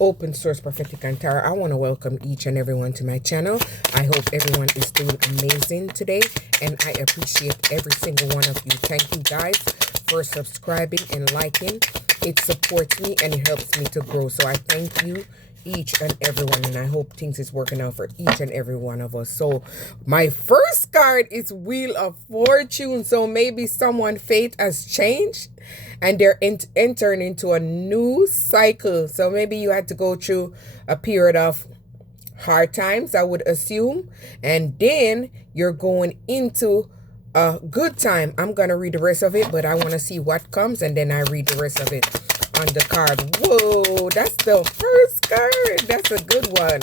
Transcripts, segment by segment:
Open Source Prophetic and Tarot. I want to welcome each and everyone to my channel. I hope everyone is doing amazing today, and I appreciate every single one of you. Thank you guys for subscribing and liking. It supports me and it helps me to grow. So I thank you each and everyone, and I hope things is working out for each and every one of us. So my first card is Wheel of Fortune. So maybe someone fate has changed and they're entering into a new cycle. So maybe you had to go through a period of hard times, I would assume, and then you're going into a good time. I'm gonna read the rest of it, but I want to see what comes, and then I read the rest of it on the card. Whoa, that's the first card. That's a good one.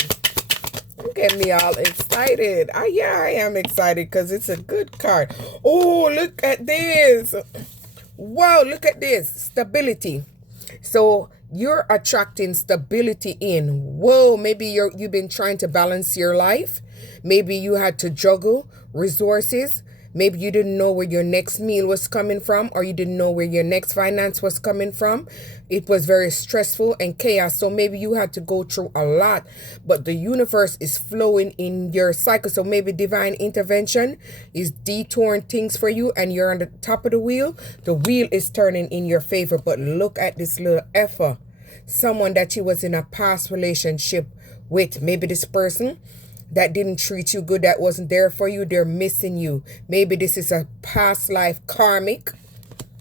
Don't get me all excited. Yeah, I am excited because it's a good card. Oh, look at this. Wow, look at this. Stability. So you're attracting stability in. Whoa, maybe you've been trying to balance your life. Maybe you had to juggle resources. Maybe you didn't know where your next meal was coming from, or you didn't know where your next finance was coming from. It was very stressful and chaos. So maybe you had to go through a lot, but the universe is flowing in your cycle. So maybe divine intervention is detouring things for you, and you're on the top of the wheel. The wheel is turning in your favor. But look at this little effort. Someone that you was in a past relationship with. Maybe this person that didn't treat you good, that wasn't there for you, they're missing you. Maybe this is a past life karmic,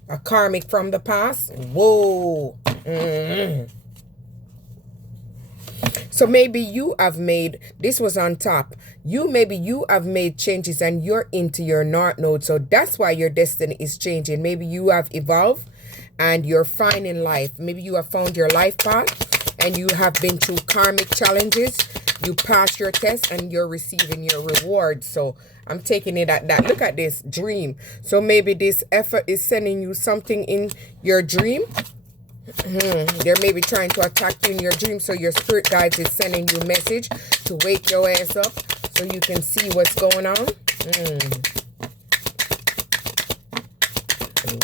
a karmic from the past. Whoa. So maybe you have made, this was on top, maybe you have made changes and you're into your North Node. So that's why your destiny is changing. Maybe you have evolved and you're finding life. Maybe you have found your life path and you have been through karmic challenges. You pass your test and you're receiving your reward. So I'm taking it at that. Look at this dream. So maybe this effort is sending you something in your dream. They're maybe trying to attack you in your dream. So your spirit guides is sending you a message to wake your ass up so you can see what's going on.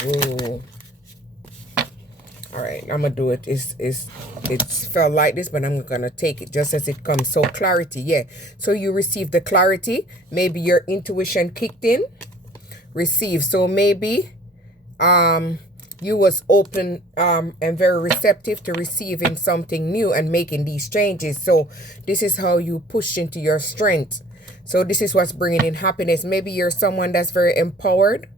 Ooh. All right, I'm gonna do it. It's felt like this, but I'm gonna take it just as it comes. So clarity, yeah. So you receive the clarity. Maybe your intuition kicked in. Receive. So maybe you was open and very receptive to receiving something new and making these changes. So this is how you push into your strength. So this is what's bringing in happiness. Maybe you're someone that's very empowered.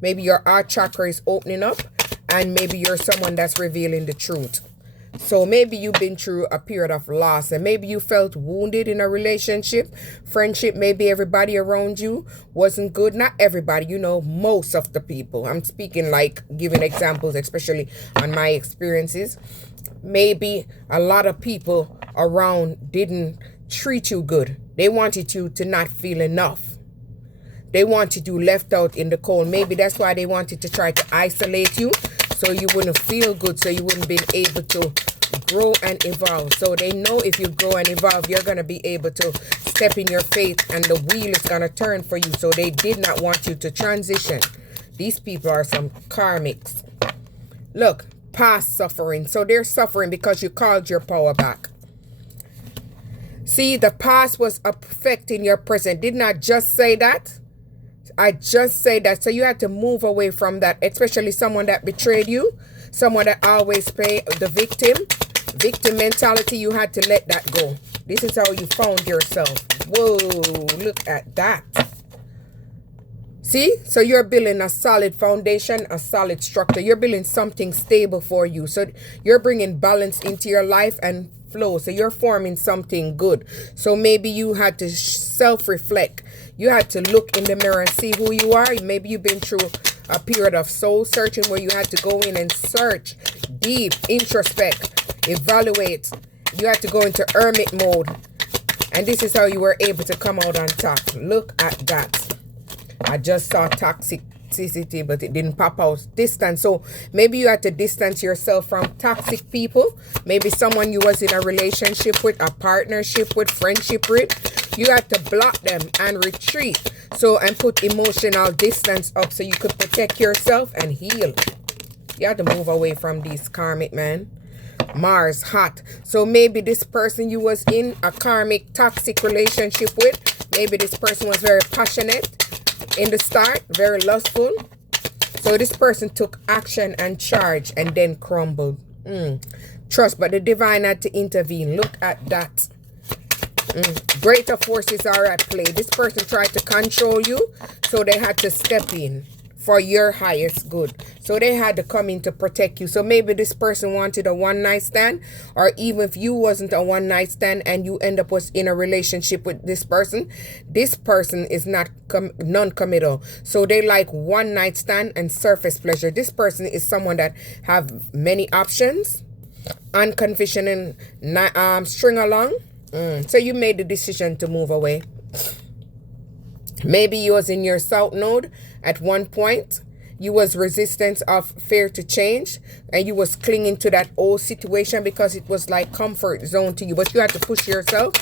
Maybe your heart chakra is opening up. And maybe you're someone that's revealing the truth. So maybe you've been through a period of loss, and maybe you felt wounded in a relationship, friendship. Maybe everybody around you wasn't good. Not everybody, you know, most of the people. I'm speaking like giving examples, especially on my experiences. Maybe a lot of people around didn't treat you good. They wanted you to not feel enough. They wanted you left out in the cold. Maybe that's why they wanted to try to isolate you, so you wouldn't feel good, so you wouldn't be able to grow and evolve. So they know if you grow and evolve, you're going to be able to step in your faith and the wheel is going to turn for you. So they did not want you to transition. These people are some karmics. Look, past suffering. So they're suffering because you called your power back. See, the past was affecting your present. Didn't I just say that? I just say that. So you had to move away from that, especially someone that betrayed you, someone that always play the victim mentality. You had to let that go. This is how you found yourself. Whoa, look at that. See, so you're building a solid foundation, a solid structure. You're building something stable for you. So you're bringing balance into your life and flow. So you're forming something good. So maybe you had to self-reflect. You had to look in the mirror and see who you are. Maybe you've been through a period of soul searching where you had to go in and search deep, introspect, evaluate. You had to go into hermit mode. And this is how you were able to come out on top. Look at that. I just saw toxicity, but it didn't pop out. Distance. So maybe you had to distance yourself from toxic people. Maybe someone you was in a relationship with, a partnership with, friendship with. You had to block them and retreat. So, and put emotional distance up so you could protect yourself and heal. You had to move away from these karmic, man. Mars, hot. So maybe this person you was in a karmic toxic relationship with, maybe this person was very passionate in the start, very lustful. So this person took action and charge and then crumbled. Trust, but the divine had to intervene. Look at that. Greater forces are at play. This person tried to control you, so they had to step in for your highest good. So they had to come in to protect you. So maybe this person wanted a one-night stand, or even if you wasn't a one-night stand and you end up was in a relationship with this person is not non-committal. So they like one-night stand and surface pleasure. This person is someone that have many options, unconditional string along. So you made the decision to move away. Maybe you was in your south node at one point. You was resistance of fear to change, and you was clinging to that old situation because it was like comfort zone to you. But you had to push yourself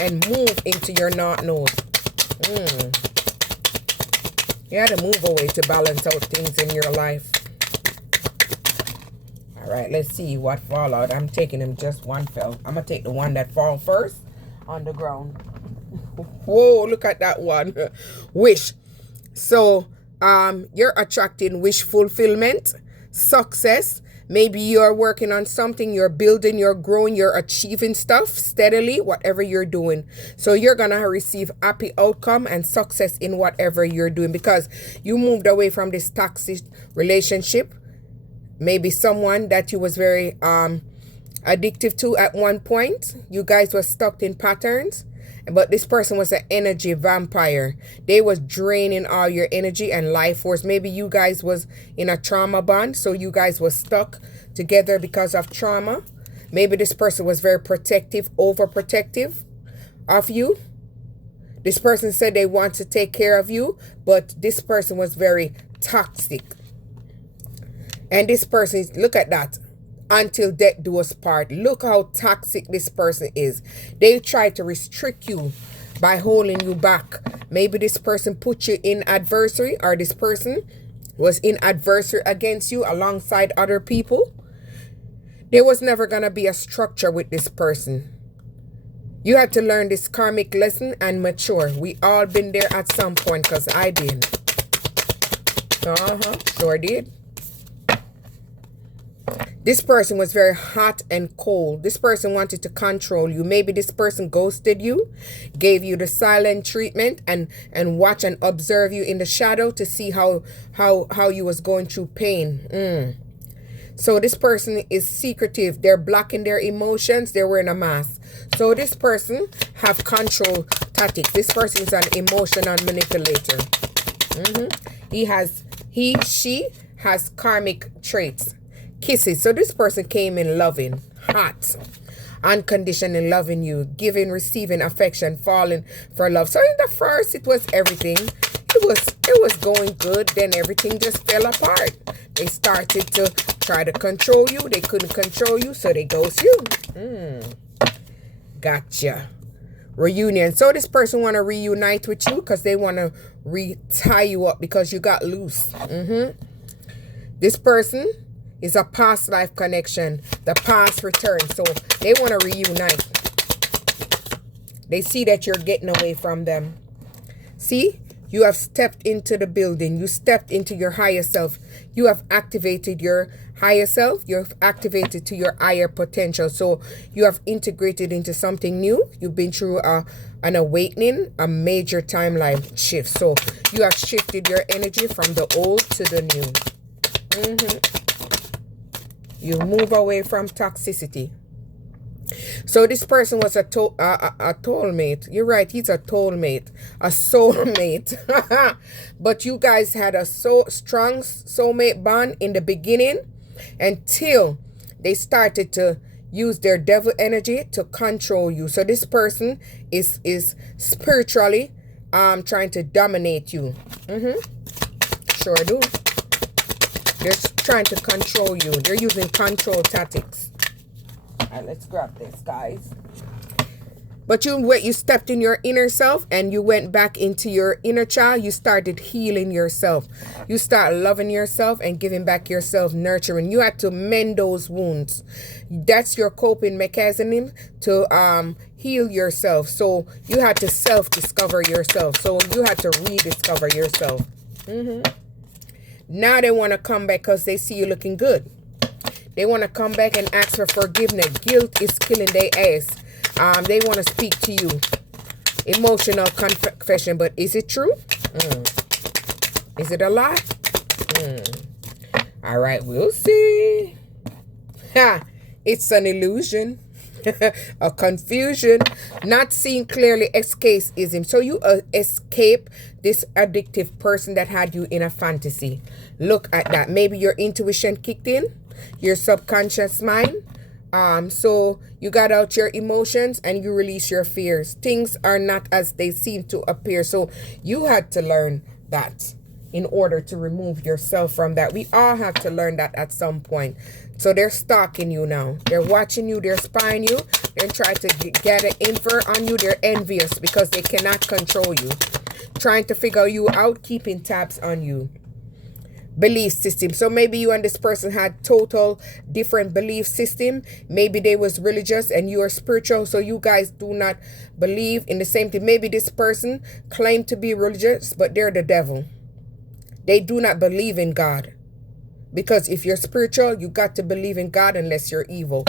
and move into your north node. You had to move away to balance out things in your life. All right, let's see what fall out. I'm taking them just one fell. I'm going to take the one that fall first on the ground. Whoa, look at that one. Wish. So, you're attracting wish fulfillment, success. Maybe you're working on something, you're building, you're growing, you're achieving stuff steadily, whatever you're doing. So you're going to receive happy outcome and success in whatever you're doing because you moved away from this toxic relationship. Maybe someone that you was very addictive to at one point. You guys were stuck in patterns. But this person was an energy vampire. They was draining all your energy and life force. Maybe you guys was in a trauma bond. So you guys was stuck together because of trauma. Maybe this person was very protective, overprotective of you. This person said they want to take care of you. But this person was very toxic. And this person, look at that. Until death do us part. Look how toxic this person is. They try to restrict you by holding you back. Maybe this person put you in adversary, or this person was in adversary against you alongside other people. There was never going to be a structure with this person. You had to learn this karmic lesson and mature. We all been there at some point because I did. Sure did. This person was very hot and cold. This person wanted to control you. Maybe this person ghosted you, gave you the silent treatment, and watch and observe you in the shadow to see how you was going through pain. So this person is secretive. They're blocking their emotions. They're wearing a mask. So this person have control tactics. This person is an emotional manipulator. She has karmic traits. Kisses. So this person came in loving, hot, unconditionally loving you, giving, receiving affection, falling for love. So in the first, it was everything. It was going good. Then everything just fell apart. They started to try to control you. They couldn't control you, so they ghost you. Gotcha. Reunion. So this person want to reunite with you because they want to tie you up because you got loose. This person is a past life connection. The past returns. So they want to reunite. They see that you're getting away from them. See? You have stepped into the building. You stepped into your higher self. You have activated your higher self. You have activated to your higher potential. So you have integrated into something new. You've been through an awakening, a major timeline shift. So you have shifted your energy from the old to the new. You move away from toxicity. So this person was a soulmate. You're right, he's a soulmate. A soulmate. But you guys had a so strong soulmate bond in the beginning until they started to use their devil energy to control you. So this person is spiritually trying to dominate you. Sure do. They're trying to control you. They're using control tactics. All right, let's grab this, guys. But you stepped in your inner self and you went back into your inner child. You started healing yourself. You start loving yourself and giving back yourself nurturing. You had to mend those wounds. That's your coping mechanism to heal yourself. So you had to self-discover yourself. So you had to rediscover yourself. Now they want to come back because they see you looking good. They want to come back and ask for forgiveness. Guilt is killing their ass. They want to speak to you. Emotional confession. But is it true? Is it a lie? All right, we'll see. It's an illusion. A confusion. Not seeing clearly. Escapism. So you escape this addictive person that had you in a fantasy. Look at that. Maybe your intuition kicked in. Your subconscious mind. So you got out your emotions and you release your fears. Things are not as they seem to appear. So you had to learn that in order to remove yourself from that. We all have to learn that at some point. So they're stalking you now. They're watching you. They're spying you. They're trying to get an info on you. They're envious because they cannot control you. Trying to figure you out, keeping tabs on you. Belief system. So maybe you and this person had total different belief system. Maybe they was religious and you are spiritual, so you guys do not believe in the same thing. Maybe this person claimed to be religious, but they're the devil. They do not believe in God, because if you're spiritual, you got to believe in God unless you're evil.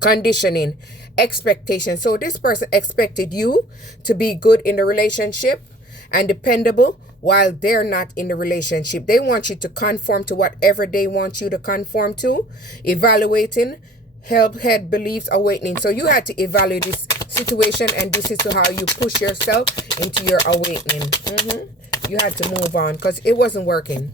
Conditioning, expectation. So this person expected you to be good in the relationship and dependable while they're not in the relationship. They want you to conform to whatever they want you to conform to. Evaluating, help, head, beliefs, awakening. So you had to evaluate this situation, and this is how you push yourself into your awakening. You had to move on because it wasn't working.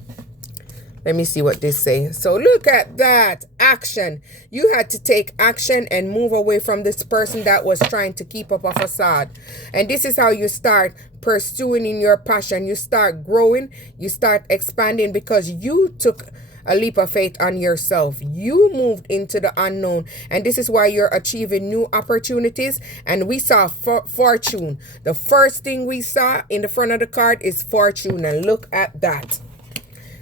Let me see what this says. So look at that. Action. You had to take action and move away from this person that was trying to keep up a facade. And this is how you start pursuing in your passion. You start growing. You start expanding because you took a leap of faith on yourself. You moved into the unknown. And this is why you're achieving new opportunities. And we saw fortune. The first thing we saw in the front of the card is fortune. And look at that.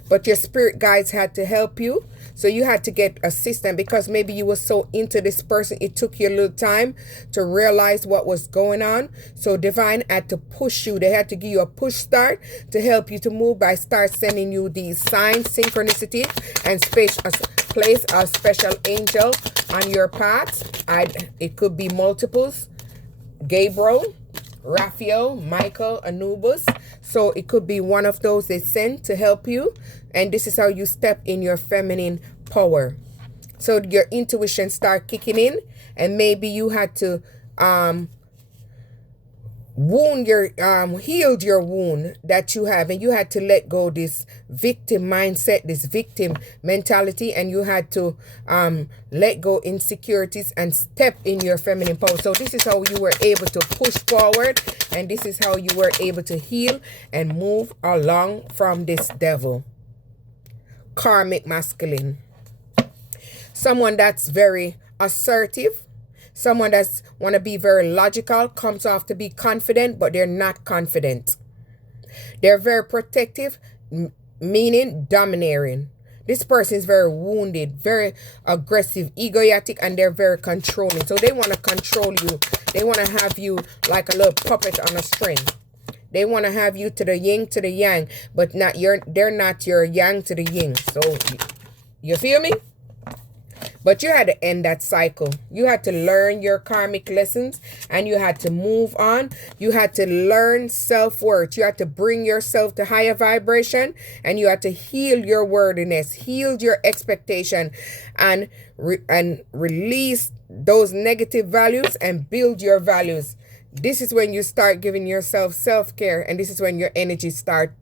But your spirit guides had to help you. So you had to get assistance because maybe you were so into this person. It took you a little time to realize what was going on. So divine had to push you. They had to give you a push start to help you to move by start sending you these signs, synchronicity, and place a special angel on your path. It could be multiples. Gabriel, Raphael, Michael, Anubis. So it could be one of those they send to help you. And this is how you step in your feminine power. So your intuition start kicking in. And maybe you had to healed your wound that you have, and you had to let go this victim mindset, this victim mentality, and you had to let go insecurities and step in your feminine power. So this is how you were able to push forward, and this is how you were able to heal and move along from this devil. Karmic masculine. Someone that's very assertive. Someone that's want to be very logical, comes off to be confident, but they're not confident. They're very protective, meaning domineering. This person is very wounded, very aggressive, egoistic, and they're very controlling. So they want to control you. They want to have you like a little puppet on a string. They want to have you to the yin to the yang, but they're not your yang to the yin. So you feel me? But you had to end that cycle. You had to learn your karmic lessons and you had to move on. You had to learn self-worth. You had to bring yourself to higher vibration, and you had to heal your worthiness, heal your expectation, and release those negative values and build your values. This is when you start giving yourself self-care, and this is when your energy start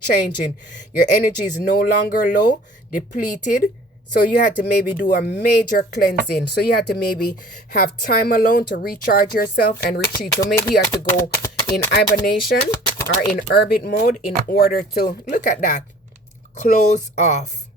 changing. Your energy is no longer low, depleted. So you had to maybe do a major cleansing. So you had to maybe have time alone to recharge yourself and retreat. So maybe you have to go in hibernation or in hermit mode in order to, look at that, close off.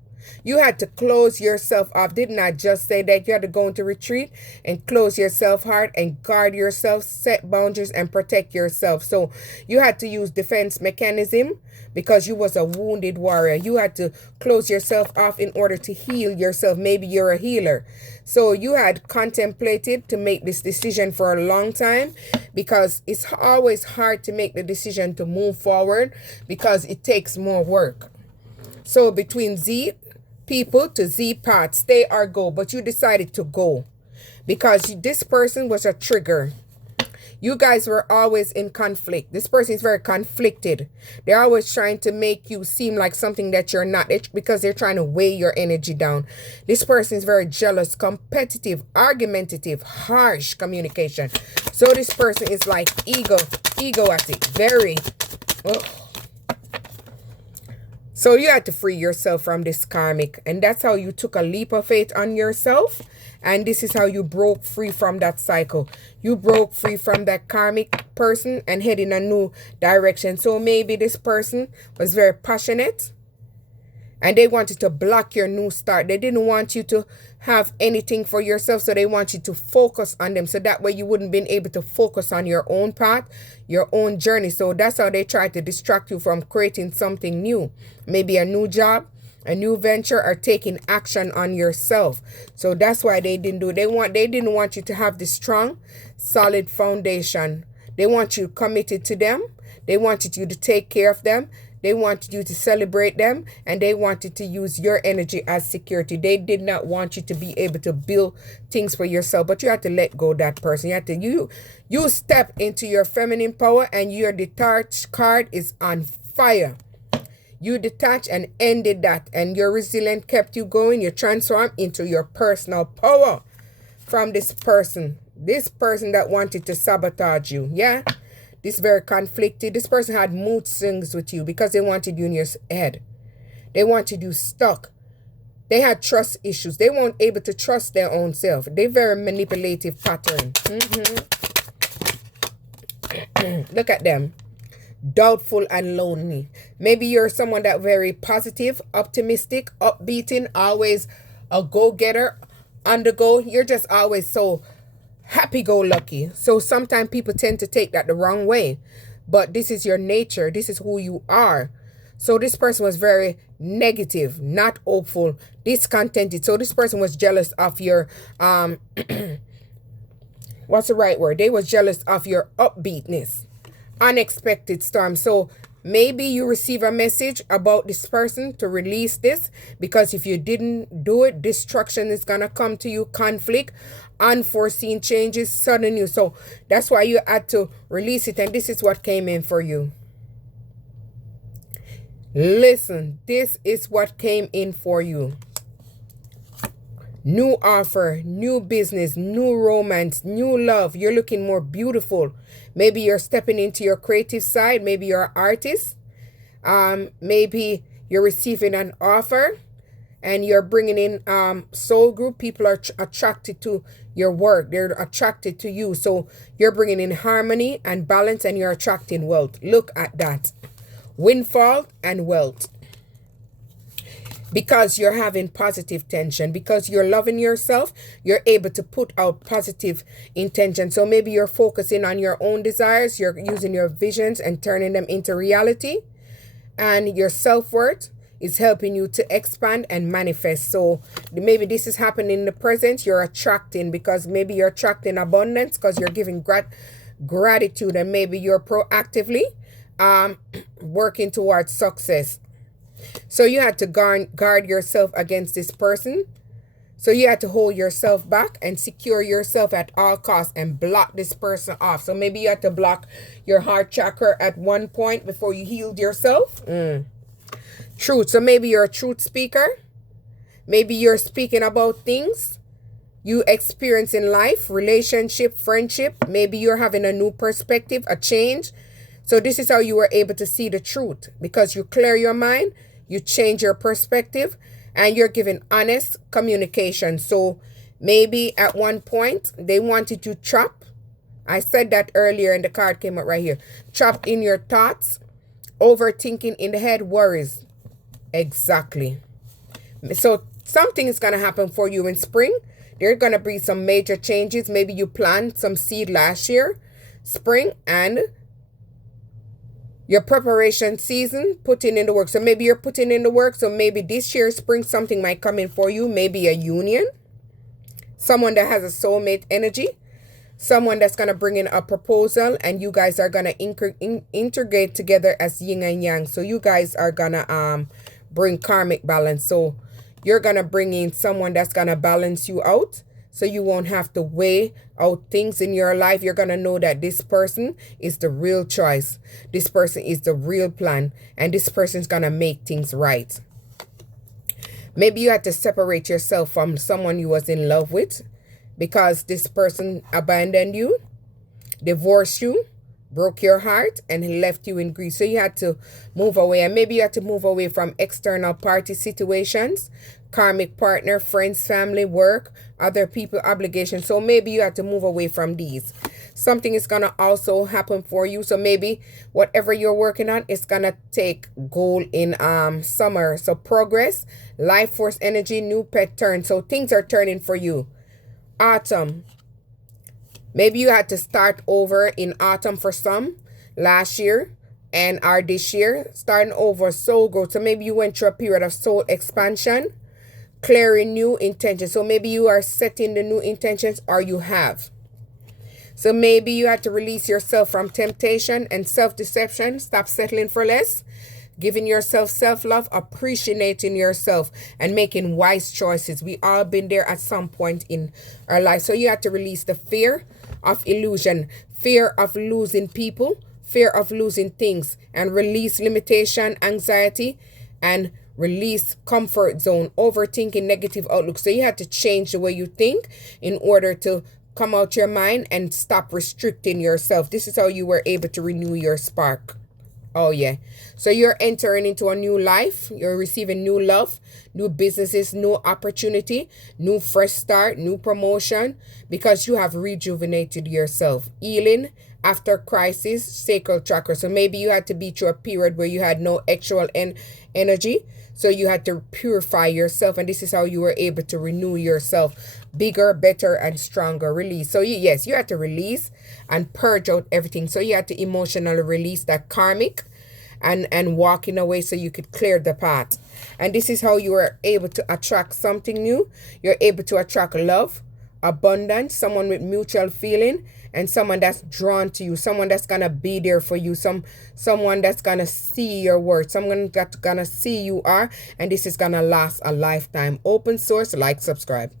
You had to close yourself off. Didn't I just say that? You had to go into retreat and close yourself hard and guard yourself, set boundaries and protect yourself. So you had to use defense mechanism because you was a wounded warrior. You had to close yourself off in order to heal yourself. Maybe you're a healer. So you had contemplated to make this decision for a long time, because it's always hard to make the decision to move forward because it takes more work. So between Z people to Z path, stay or go, but you decided to go because this person was a trigger. You guys were always in conflict. This person is very conflicted. They're always trying to make you seem like something that you're not, because they're trying to weigh your energy down. This person is very jealous, competitive, argumentative, harsh communication. So this person is like egoistic, very. Ugh. So you had to free yourself from this karmic, and that's how you took a leap of faith on yourself. And this is how you broke free from that cycle. You broke free from that karmic person and head in a new direction. So maybe this person was very passionate and they wanted to block your new start. They didn't want you to have anything for yourself. So they want you to focus on them. So that way you wouldn't been able to focus on your own path, your own journey. So that's how they try to distract you from creating something new. Maybe a new job, a new venture, or taking action on yourself. So that's why they didn't do it. They didn't want you to have this strong, solid foundation. They want you committed to them. They wanted you to take care of them. They wanted you to celebrate them, and they wanted to use your energy as security. They did not want you to be able to build things for yourself, but you have to let go of that person. You have to you step into your feminine power, and your detached card is on fire. You detached and ended that, and your resilience kept you going. You transformed into your personal power from this person that wanted to sabotage you. Yeah, this very conflicted. This person had mood swings with you because they wanted you in your head. They wanted you stuck. They had trust issues. They weren't able to trust their own self. They very manipulative pattern. Look at them. Doubtful and lonely. Maybe you're someone that very positive, optimistic, upbeating, always a go-getter, on the go. You're just always so happy-go-lucky. So sometimes people tend to take that the wrong way. But this is your nature. This is who you are. So this person was very negative, not hopeful, discontented. So this person was jealous of your what's the right word? They was jealous of your upbeatness. Unexpected storm. So maybe you receive a message about this person to release this, because if you didn't do it, destruction is gonna come to you, conflict, unforeseen changes, sudden news. So that's why you had to release it, and this is what came in for you. Listen, this is what came in for you. New offer, new business, new romance, new love. You're looking more beautiful. Maybe you're stepping into your creative side. Maybe you're an artist. Maybe you're receiving an offer and you're bringing in soul group. People are attracted to your work. They're attracted to you. So you're bringing in harmony and balance, and you're attracting wealth. Look at that. Windfall and wealth. Because you're having positive tension, because you're loving yourself, you're able to put out positive intention. So maybe you're focusing on your own desires, you're using your visions and turning them into reality, and your self-worth is helping you to expand and manifest. So maybe this is happening in the present. You're attracting, because maybe you're attracting abundance because you're giving gratitude, and maybe you're proactively working towards success. So you had to guard yourself against this person. So you had to hold yourself back and secure yourself at all costs and block this person off. So maybe you had to block your heart chakra at one point before you healed yourself. Truth. So maybe you're a truth speaker. Maybe you're speaking about things you experience in life, relationship, friendship. Maybe you're having a new perspective, a change. So this is how you were able to see the truth, because you clear your mind, you change your perspective, and you're giving honest communication. So maybe at one point they wanted to trap. I said that earlier and the card came up right here. Trapped in your thoughts, overthinking in the head, worries. Exactly. So something is going to happen for you in spring. There are going to be some major changes. Maybe you planted some seed last year, spring, and your preparation season, putting in the work. So maybe you're putting in the work. So maybe this year, spring, something might come in for you. Maybe a union, someone that has a soulmate energy, someone that's going to bring in a proposal, and you guys are going to integrate together as yin and yang. So you guys are going to bring karmic balance. So you're going to bring in someone that's going to balance you out. So you won't have to weigh out things in your life. You're going to know that this person is the real choice. This person is the real plan. And this person's going to make things right. Maybe you had to separate yourself from someone you was in love with because this person abandoned you, divorced you, broke your heart, and left you in grief. So you had to move away. And maybe you had to move away from external party situations, karmic partner, friends, family, work, other people, obligations. So maybe you had to move away from these. Something is going to also happen for you. So maybe whatever you're working on is going to take goal in summer. So progress, life force energy, new pet turn. So things are turning for you. Autumn. Maybe you had to start over in autumn for some last year and are this year starting over soul growth. So maybe you went through a period of soul expansion, clearing new intentions. So maybe you are setting the new intentions, or you have. So maybe you had to release yourself from temptation and self-deception. Stop settling for less. Giving yourself self-love, appreciating yourself, and making wise choices. We all been there at some point in our life. So you have to release the fear of illusion, fear of losing people, fear of losing things, and release limitation, anxiety, and release comfort zone, overthinking, negative outlook. So you have to change the way you think in order to come out your mind and stop restricting yourself. This is how you were able to renew your spark. Oh, yeah. So you're entering into a new life. You're receiving new love, new businesses, new opportunity, new fresh start, new promotion, because you have rejuvenated yourself. Healing after crisis, sacral chakra. So maybe you had to be through a period where you had no actual energy. So you had to purify yourself. And this is how you were able to renew yourself. Bigger, better, and stronger. Release. So yes, you had to release and purge out everything. So you had to emotionally release that karmic and walking away so you could clear the path. And this is how you were able to attract something new. You're able to attract love, abundance, someone with mutual feeling, and someone that's drawn to you, someone that's gonna be there for you, someone that's gonna see your worth, someone that's gonna see you are, and this is gonna last a lifetime. Open source, like, subscribe.